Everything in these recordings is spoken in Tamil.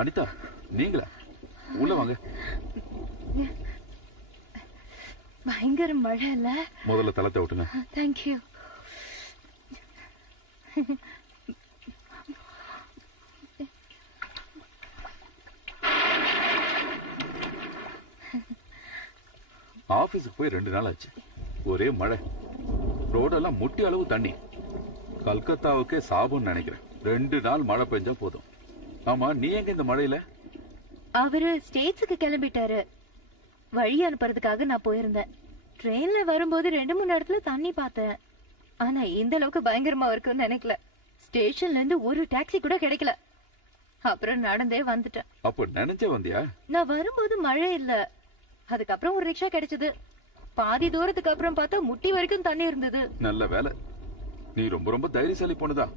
அனிதா நீங்களா? உள்ள வாங்க. பயங்கர மழை இல்ல முதல்ல தளத்தை விட்டுங்க தேங்க்யூ ஆபீஸுக்கு போய் ரெண்டு நாள் ஆச்சு. ஒரே மழை. ரோடெல்லாம் முட்டி அளவு தண்ணி. கல்கத்தாவுக்கே சாபம்னு நினைக்கிறேன். ரெண்டு நாள் மழை பெஞ்சா போதும். ஆமா நீ எங்க இந்த மழையில அவரு ஸ்டேட்ஸுக்கு கிளம்பிட்டாரு. வழி அனுப்புறதுக்காக நான் போயிருந்தேன். ட்ரெயின்ல வரும்போது ரெண்டு மூணு இடத்துல தண்ணி பார்த்தேன். ஆனா இந்த அளவுக்கு பயங்கரமா இருக்குன்னு நினைக்கல. ஸ்டேஷன்ல இருந்து ஒரு டாக்ஸி கூட கிடைக்கல. அப்புறம் நடந்தே வந்துட்டேன். அப்போ நினைச்சே வந்தியா? நான் வரும்போது மழை இல்ல. அதுக்கப்புறம் ஒரு ரிக்ஷா கிடைச்சது. பாதி தூரத்துக்கு அப்புறம் பார்த்தா முட்டி வரைக்கும் தண்ணி இருந்தது. நல்ல வேலை. நீ ரொம்ப ரொம்ப தைரியசாலி பொண்ணுதான்.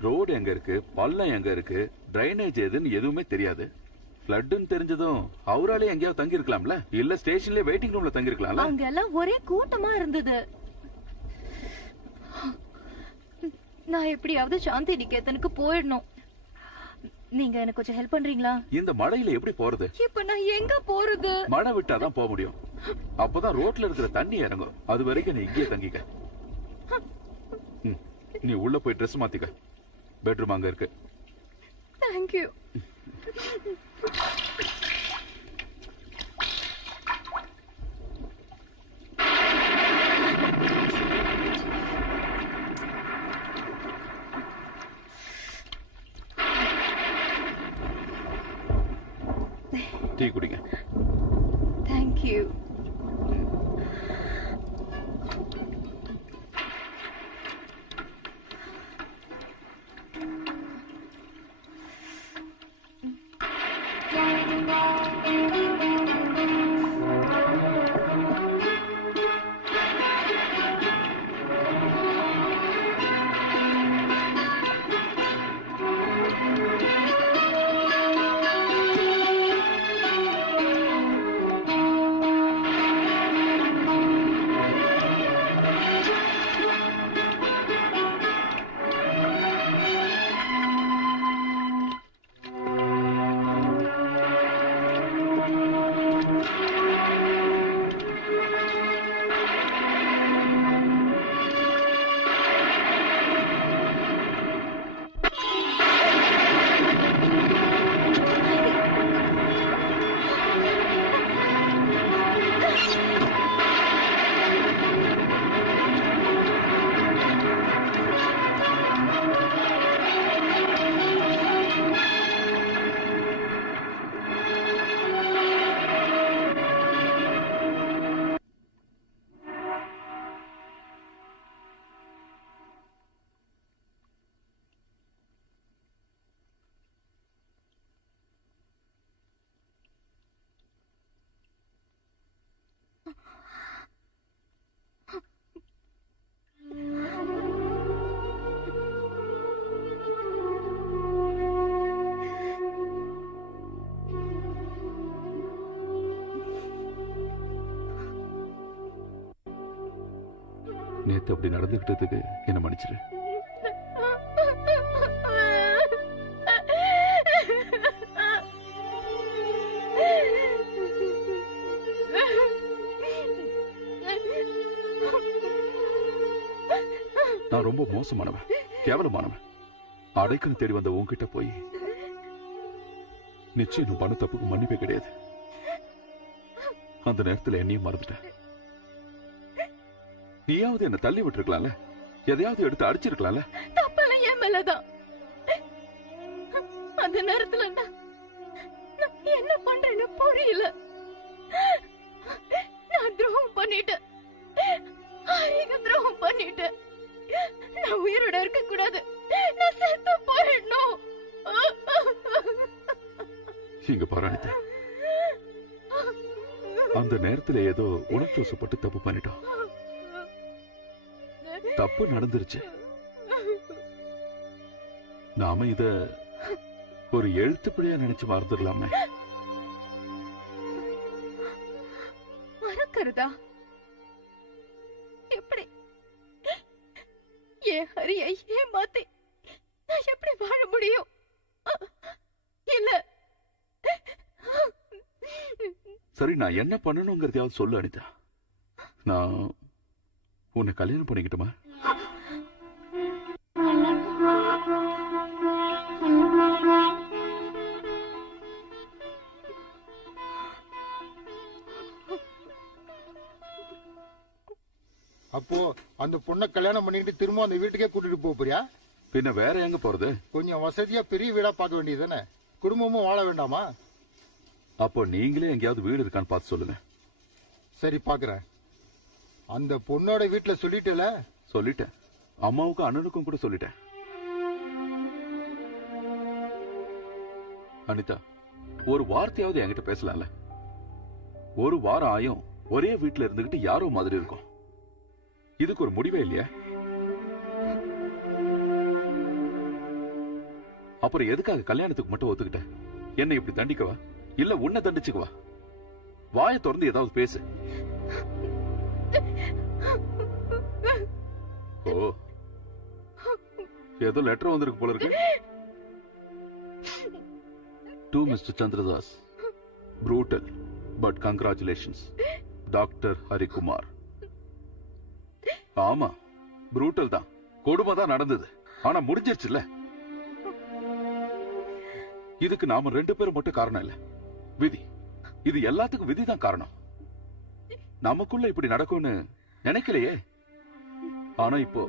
ரோடு எங்க இருக்கு? பள்ளம் எங்க இருக்கு? டிரைனேஜ் எதுன்னு எதுவுமே தெரியாது. ஃப்ளட்னு தெரிஞ்சதும் அவராலே எங்கேயாவது தங்கி இருக்கலாம்ல இல்ல ஸ்டேஷன்லயே வெயிட்டிங் ரூம்ல தங்கி இருக்கலாம்ல அங்க எல்லாம் ஒரே கூட்டமா இருந்தது. நான் எப்படியாவது சாந்தி நிகேதனுக்கு போயிடணும். நீங்க எனக்கு கொஞ்சம் ஹெல்ப் பண்றீங்களா? இந்த மழையில எப்படி போறது? இப்ப நான் எங்க போறது? மழை விட்டாதான் போக முடியும். அப்பதான் ரோட்ல இருக்கிற தண்ணி இறங்கும். அது வரைக்கும் நீ இங்கேயே தங்கிக்க. நீ உள்ள போய் ட்ரெஸ் மாத்திக்க. பெட்ரூம் அங்க இருக்கு. தேங்க்யூ பார்த்து அப்படி நடந்துகிட்டதுக்கு என்ன மன்னிச்சிரு. நான் ரொம்ப மோசமானவன் கேவலமானவன். அடைக்கல் தேடி வந்த உன்கிட்ட போய் நிச்சயம் பண தப்புக்கு மன்னிப்பே கிடையாது. அந்த நேரத்தில் என்னையும் மறந்துட்டேன் நீயாவது என்ன தள்ளி விட்டுருக்கலாம்ல? எதையாவது எடுத்து அடிச்சிருக்கலாம்ல? தப்பெல்லாம் என் மேலதான். அந்த நேரத்துல என்ன பண்றேன்னு புரியல. நான் துரோகம் பண்ணிட்டேன். துரோகம் பண்ணிட்டேன். நான் உயிரோட இருக்க கூடாது நான் செத்து போயிடணும். இங்க பாராணித்த அந்த நேரத்துல ஏதோ உணர்ச்சி வசப்பட்டு தப்பு பண்ணிட்டோம். தப்பு நடந்துருச்சு. நாம இத ஒரு எழுத்துப்பிழையா நினைச்சு மறந்துடலாமே. மறக்கிறதா? எப்படி? என் ஹரியை மாத்தி நான் எப்படி வாழ முடியும்? இல்ல. சரி நான் என்ன பண்ணணுங்கிறதையாவது சொல்லு அனிதா. நான் உன்னை கல்யாணம் பண்ணிக்கிட்டுமா? அப்போ அந்த பொண்ணை கல்யாணம் பண்ணிக்கிட்டு திரும்ப அந்த வீட்டுக்கே கூட்டிட்டு போக போறியா? பின்ன வேற எங்க போறது? கொஞ்சம் வசதியா பெரிய வீடா பார்க்க வேண்டியது தானே. குடும்பமும் வாழ வேண்டாமா? அப்போ நீங்களே எங்கேயாவது வீடு இருக்கான்னு பார்த்து சொல்லுங்க. சரி பாக்குறேன் அந்த பொண்ணோட வீட்டுல சொல்லிட்டல? சொல்லிட்டேன். அம்மாவுக்கும் அண்ணனுக்கும் கூட சொல்லிட்டேன். அனிதா ஒரு வார்த்தையாவது என்கிட்ட பேசலாம்ல? ஒரு வாரம் ஆயும் ஒரே வீட்டுல இருந்துகிட்டு யாரோ மாதிரி இருக்கும். இதுக்கு ஒரு முடிவே இல்லையா. அப்புறம் எதுக்காக கல்யாணத்துக்கு மட்டும் ஒத்துக்கிட்ட? என்ன இப்படி தண்டிக்கவா? இல்ல உன்னை தண்டிச்சுக்குவா? வாயை திறந்து ஏதாவது பேசு. ஓ. ஏதோ லெட்டர் வந்திருக்கு போல இருக்கு. To mister Chandradas brutal but congratulations doctor Harikumar ஆமா ப்ரூட்டல் தான். கொடுமை தான் நடந்தது. ஆனா முடிஞ்சிருச்சுல்ல? இதுக்கு நாம ரெண்டு பேரும் மட்டும் காரணம் இல்ல. விதி இது எல்லாத்துக்கும் விதி தான் காரணம். நமக்குள்ள இப்படி நடக்கும்னு நினைக்கலையே. ஆனா இப்போ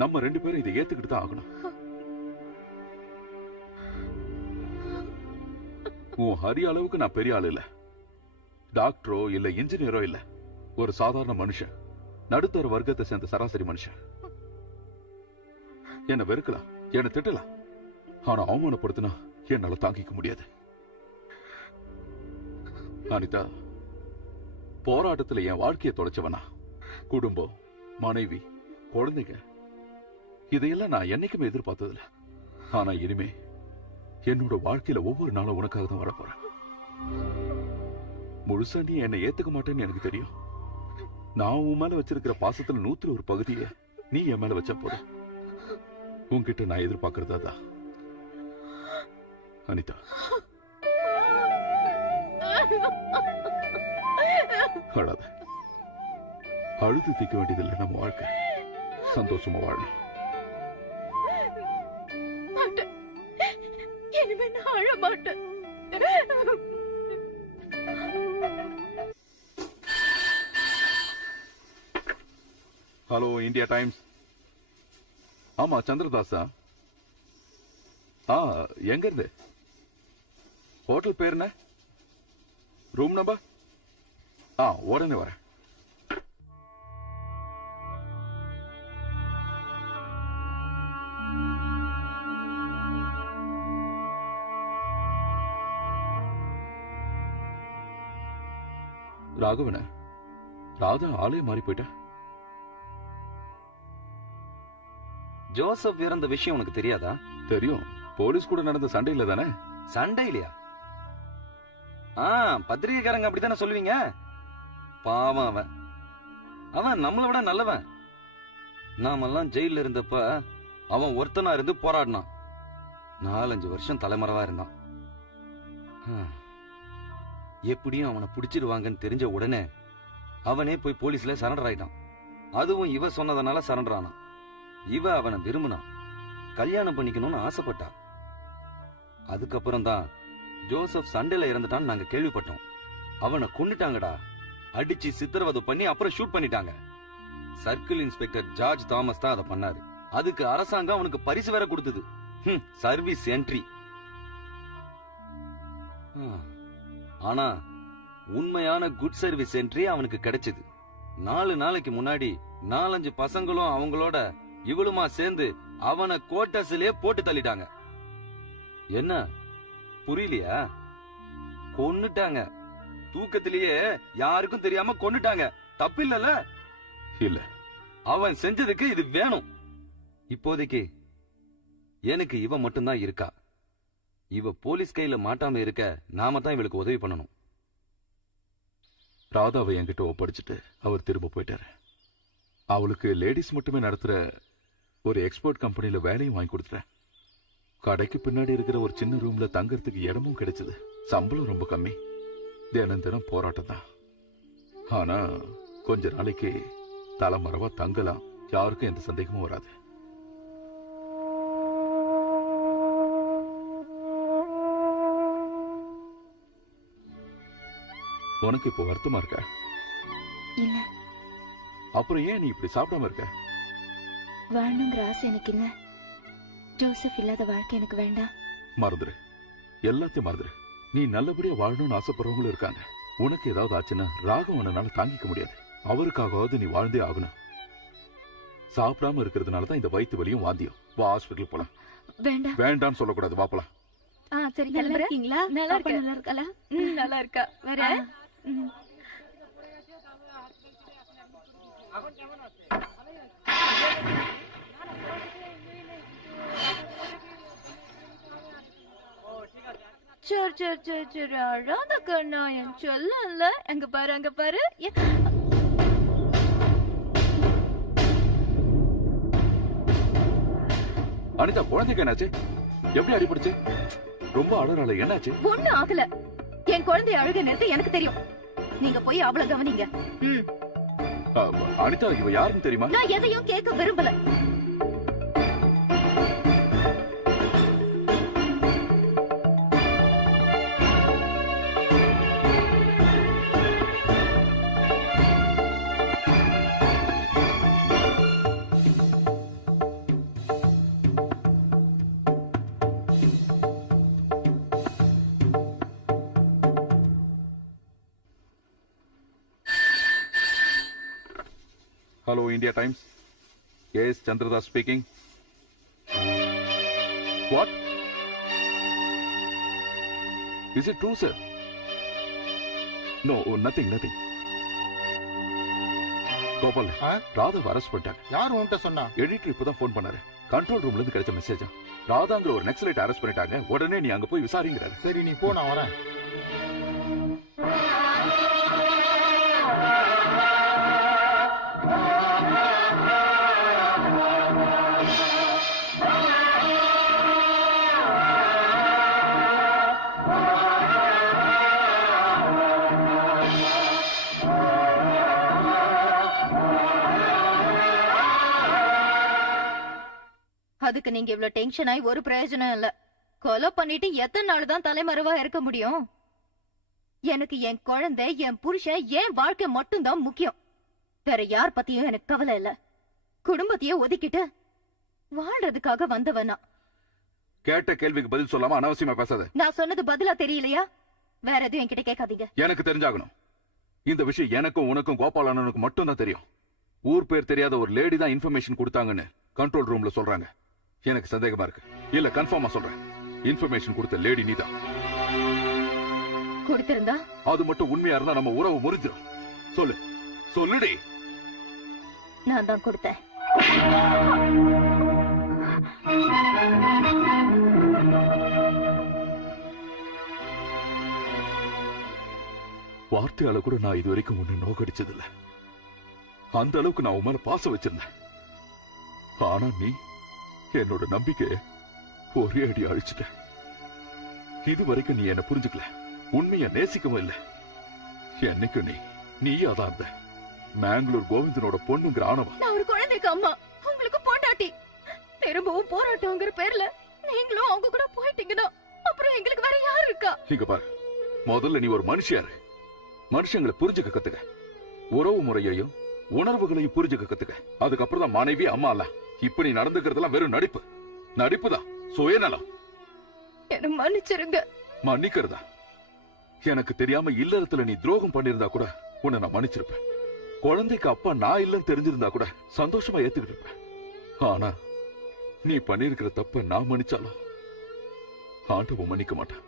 நம்ம ரெண்டு பேரும் இதை ஏத்துக்கிட்டு தான் ஆகணும். உன் ஹரி அளவுக்கு நான் பெரிய ஆள் இல்ல. டாக்டரோ இல்ல இன்ஜினியரோ இல்ல. ஒரு சாதாரண மனுஷன். நடுத்தர வர்க்கத்தை சேர்ந்த சராசரி மனுஷன். என்ன வெறுக்கலாம் என்ன திட்டலாம் ஆனா அவமானப்படுத்தினா என்னால தாங்கிக்க முடியாது. அனிதா போராட்டத்துல என் வாழ்க்கையை தொலைச்சவனா? குடும்பம் மனைவி குழந்தைங்க. இதையெல்லாம் நான் என்னைக்குமே எதிர்பார்த்ததில்ல. ஆனா இனிமே என்னோட வாழ்க்கையில ஒவ்வொரு நாளும் உனக்காக தான் வரப்போறேன். முழுசா நீ என்னை ஏத்துக்க மாட்டேன்னு எனக்கு தெரியும். நான் உன் மேல வச்சிருக்கிற பாசத்துல நூத்துல ஒரு பகுதியை நீ என் மேல வச்ச போற உன்கிட்ட நான் எதிர்பார்க்கறது அதான். அனிதா. அழாத. அழுது தீக்க வேண்டியதில்லை நம்ம வாழ்க்கை. சந்தோஷமா வாழணும். மாட்டேன். இனிமே நான் அழ மாட்டேன். ஹலோ இந்தியா டைம்ஸ் ஆமா சந்திரதாஸா ஆ எங்க இருந்து ஹோட்டல் பேர் என்ன? ரூம் நம்பர் ஆ உடனே வரேன். ராகவன ராதா ஆளே மாறி போயிட்டா? ஜோசப் இறந்த விஷயம் உனக்கு தெரியாதா? தெரியும். போலீஸ் கூட நடந்த சண்டையில தானே? சண்டை இல்லையா ஆ பத்திரிகைக்காரங்க அப்படித்தானே சொல்லுவீங்க? பாவம் அவன். அவன் நம்மளை விட நல்லவன். நாமெல்லாம் ஜெயில இருந்தப்ப அவன் ஒருத்தனா இருந்து போராடினான். நாலஞ்சு வருஷம் தலைமறைவா இருந்தான். எப்படியும் அவனை பிடிச்சிடுவாங்கன்னு தெரிஞ்ச உடனே அவனே போய் போலீஸ்ல சரண்டர் ஆயிட்டான். அதுவும் இவ சொன்னதனால சரண்டர் ஆனான். இவ அவனை விரும்பினான் கல்யாணம் பண்ணிக்கணும்னு ஆசைப்பட்டா. அதுக்கப்புறம் தான் ஜோசப் சண்டையில இறந்துட்டான்னு நாங்க கேள்விப்பட்டோம். அவனை கொன்னுட்டாங்கடா. அடிச்சு சித்திரவதை பண்ணி அப்புறம் ஷூட் பண்ணிட்டாங்க. சர்க்கிள் இன்ஸ்பெக்டர் ஜார்ஜ் தாமஸ் தான் அதை பண்ணாரு. அதுக்கு அரசாங்கம் அவனுக்கு பரிசு வேற கொடுத்தது. சர்வீஸ் என்ட்ரி ஆனா உண்மையான குட் சர்வீஸ் என்ட்ரி அவனுக்கு கிடைச்சது. நாலு நாளைக்கு முன்னாடி நாலஞ்சு பசங்களும் அவங்களோட இவளுமா சேர்ந்து அவனை கோட்டஸிலே போட்டு தள்ளிட்டாங்க. என்ன? புரியலையா? கொன்னுட்டாங்க. தூக்கத்திலேயே யாருக்கும் தெரியாம கொன்னுட்டாங்க. தப்பில்லல இல்ல. அவன் செஞ்சதுக்கு இது வேணும். இப்போதைக்கு எனக்கு இவ மட்டும்தான் இருக்கா. இவ போலீஸ் கையில மாட்டாம இருக்க நாம தான் இவளுக்கு உதவி பண்ணணும். ராதாவை என்கிட்ட ஒப்படைச்சிட்டு அவர் திரும்ப போயிட்டாரு. அவளுக்கு லேடிஸ் மட்டுமே நடத்துற ஒரு எக்ஸ்போர்ட் கம்பெனில வேலையும் வாங்கி கொடுத்துட்டேன். கடைக்கு பின்னாடி இருக்கிற ஒரு சின்ன ரூம்ல தங்கறதுக்கு இடமும் கிடைச்சது. சம்பளம் ரொம்ப கம்மி. தினம் தினம் போராட்டம் தான். ஆனா கொஞ்ச நாளைக்கு தலைமறைவா தங்கலாம். யாருக்கும் எந்த சந்தேகமும் வராது. உனக்கு இப்போ வருத்தமா இருக்க? அப்புறம் ஏன் நீ இப்படி சாப்பிடாம இருக்க? வாழணுங்கிற ஆசை எனக்கு இல்ல. ஜோசப் இல்லாத வாழ்க்கை எனக்கு வேண்டாம். மறந்துரு. எல்லாத்தையும் மறந்துரு. நீ நல்லபடியா வாழணும்னு ஆசைப்படுறவங்களும் இருக்காங்க. உனக்கு ஏதாவது ஆச்சுன்னா ராகவனால தாங்கிக்க முடியாது. அவருக்காகவாவது நீ வாழ்ந்தே ஆகணும். சாப்பிடாம இருக்கிறதுனால தான் இந்த வயிற்று வலியும் வாந்தியும். வா ஹாஸ்பிட்டல் போலாம். வேண்டாம் வேண்டாம்னு சொல்லக்கூடாது. வா போலாம். ஆ சரி. நல்லா இருக்கீங்களா? நல்லா பாப்பா இருக்கேன். நல்லா இருக்கலா நல்லா இருக்கா. வேற ம். சரி சரி சரி சரி. அழாத கண்ணா என் சொல்லல அங்க பாரு அங்க பாரு. அனிதா குழந்தைக்கு என்னாச்சு? எப்படி அடிபடுச்சு ரொம்ப அழறாள என்னாச்சு? ஒண்ணும் ஆகல. என் குழந்தை அழுக நிறுத்த எனக்கு தெரியும். நீங்க போய் அவள கவனிங்க. அனிதா இவ யாருன்னு தெரியுமா? நான் எதையும் கேட்க விரும்பல. India Times S Chandradas speaking what is it true sir no nothing nothing Gopal ஆ? ராதாவை அரெஸ்ட் பண்ணிட்டாங்க யார் உன்கிட்ட சொன்னா? எடிட்டர் இப்பதான் ஃபோன் பண்ணாரு. கண்ட்ரோல் ரூம்ல இருந்து கிடைச்ச மெசேஜா ராதாங்கிற ஒரு நெக்ஸலைட் அரெஸ்ட் பண்ணிட்டாங்க. உடனே நீ அங்க போய் விசாரிங்கிறாரு. சரி நீ போ நான் வரேன். அதுக்கு நீங்க இவ்ளோ டென்ஷன் ஆகி ஒரு பிரயோஜனம் இல்ல. கொலை பண்ணிட்டு எத்தனை நாள் தான் தலைமறைவா இருக்க முடியும்? எனக்கு என் குழந்தை என் புருஷன் என் வாழ்க்கை மட்டும்தான் முக்கியம். வேற யார் பத்தியும் எனக்கு கவலை இல்ல. குடும்பத்தையே ஒதுக்கிட்டு வாழ்றதுக்காக வந்தவனா. கேட்ட கேள்விக்கு பதில் சொல்லாம அனாவசியமா பேசாத. நான் சொன்னது பதிலா தெரியலையா? வேற எதுவும் என்கிட்ட கேட்காதீங்க. எனக்கு தெரிஞ்சாகணும். இந்த விஷயம் எனக்கும் உனக்கும் கோபாலனுக்கும் மட்டும் தான் தெரியும். ஊர் பேர் தெரியாத ஒரு லேடி தான் இன்ஃபர்மேஷன் கொடுத்தாங்கன்னு கண்ட்ரோல் ரூம்ல சொல்றாங்க. எனக்கு சந்தேகமா இருக்கு. இல்ல கன்ஃபார்மா சொல்றேன். இன்ஃபர்மேஷன் கொடுத்த லேடி நீதான். கொடுத்திருந்தா? அது மட்டும் உண்மையா இருந்தா நம்ம உறவு முறிஞ்சிடும் சொல்லு. சொல்லுடி. நான் தான் கொடுத்தேன். வார்த்தையால கூட நான் இது வரைக்கும் உன்னை நோக்கடிச்சது இல்ல அந்த அளவுக்கு நான் உன் மேல பாசம் வச்சிருந்தேன். ஆனா நீ என்னோட நம்பிக்கைய ஒரே அடி அழிச்சிட்ட இது வரைக்கும் நீ என்ன புரிஞ்சுக்கல. உண்மைய நேசிக்கவும் இல்ல. என்னைக்கும் நீ நீ அதான் இருந்த. மேங்களூர் கோவிந்தனோட பொண்ணுங்கிற ஆணவம். நான் ஒரு குழந்தைக்கு அம்மா. உங்களுக்கு பொண்டாட்டி. திரும்பவும் போராட்டம்ங்கிற பேர்ல நீங்களும் அவங்க கூட போயிட்டீங்கன்னா அப்புறம் எங்களுக்கு வேற யார் இருக்கா? இங்க பாரு. முதல்ல நீ ஒரு மனுஷியாரு மனுஷங்களை புரிஞ்சுக்க கத்துக்க. உறவு முறையையும் உணர்வுகளையும் புரிஞ்சுக்க கத்துக்க. அதுக்கப்புறம் தான் மனைவி அம்மா இல்ல இப்ப நீ நடந்துக்கிறதெல்லாம் வெறும் நடிப்பு. நடிப்பு தான் சுயநலம். என்ன மன்னிச்சிருங்க. மன்னிக்கிறதா? எனக்கு தெரியாம இல்லறத்துல நீ துரோகம் பண்ணிருந்தா கூட உன்னை நான் மன்னிச்சிருப்பேன். குழந்தைக்கு அப்பா நான் இல்லைன்னு தெரிஞ்சிருந்தா கூட சந்தோஷமா ஏத்துக்கிட்டு இருப்பேன். ஆனா நீ பண்ணிருக்கிற தப்ப நான் மன்னிச்சாலும் ஆண்டவன் மன்னிக்க மாட்டான்.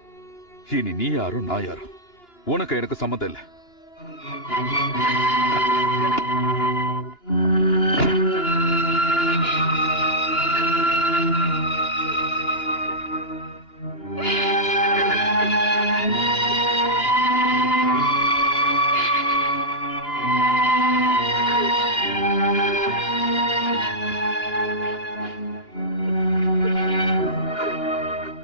இனி நீ யாரும் நான் யாரும் உனக்கு எனக்கு சம்மந்தம் இல்ல.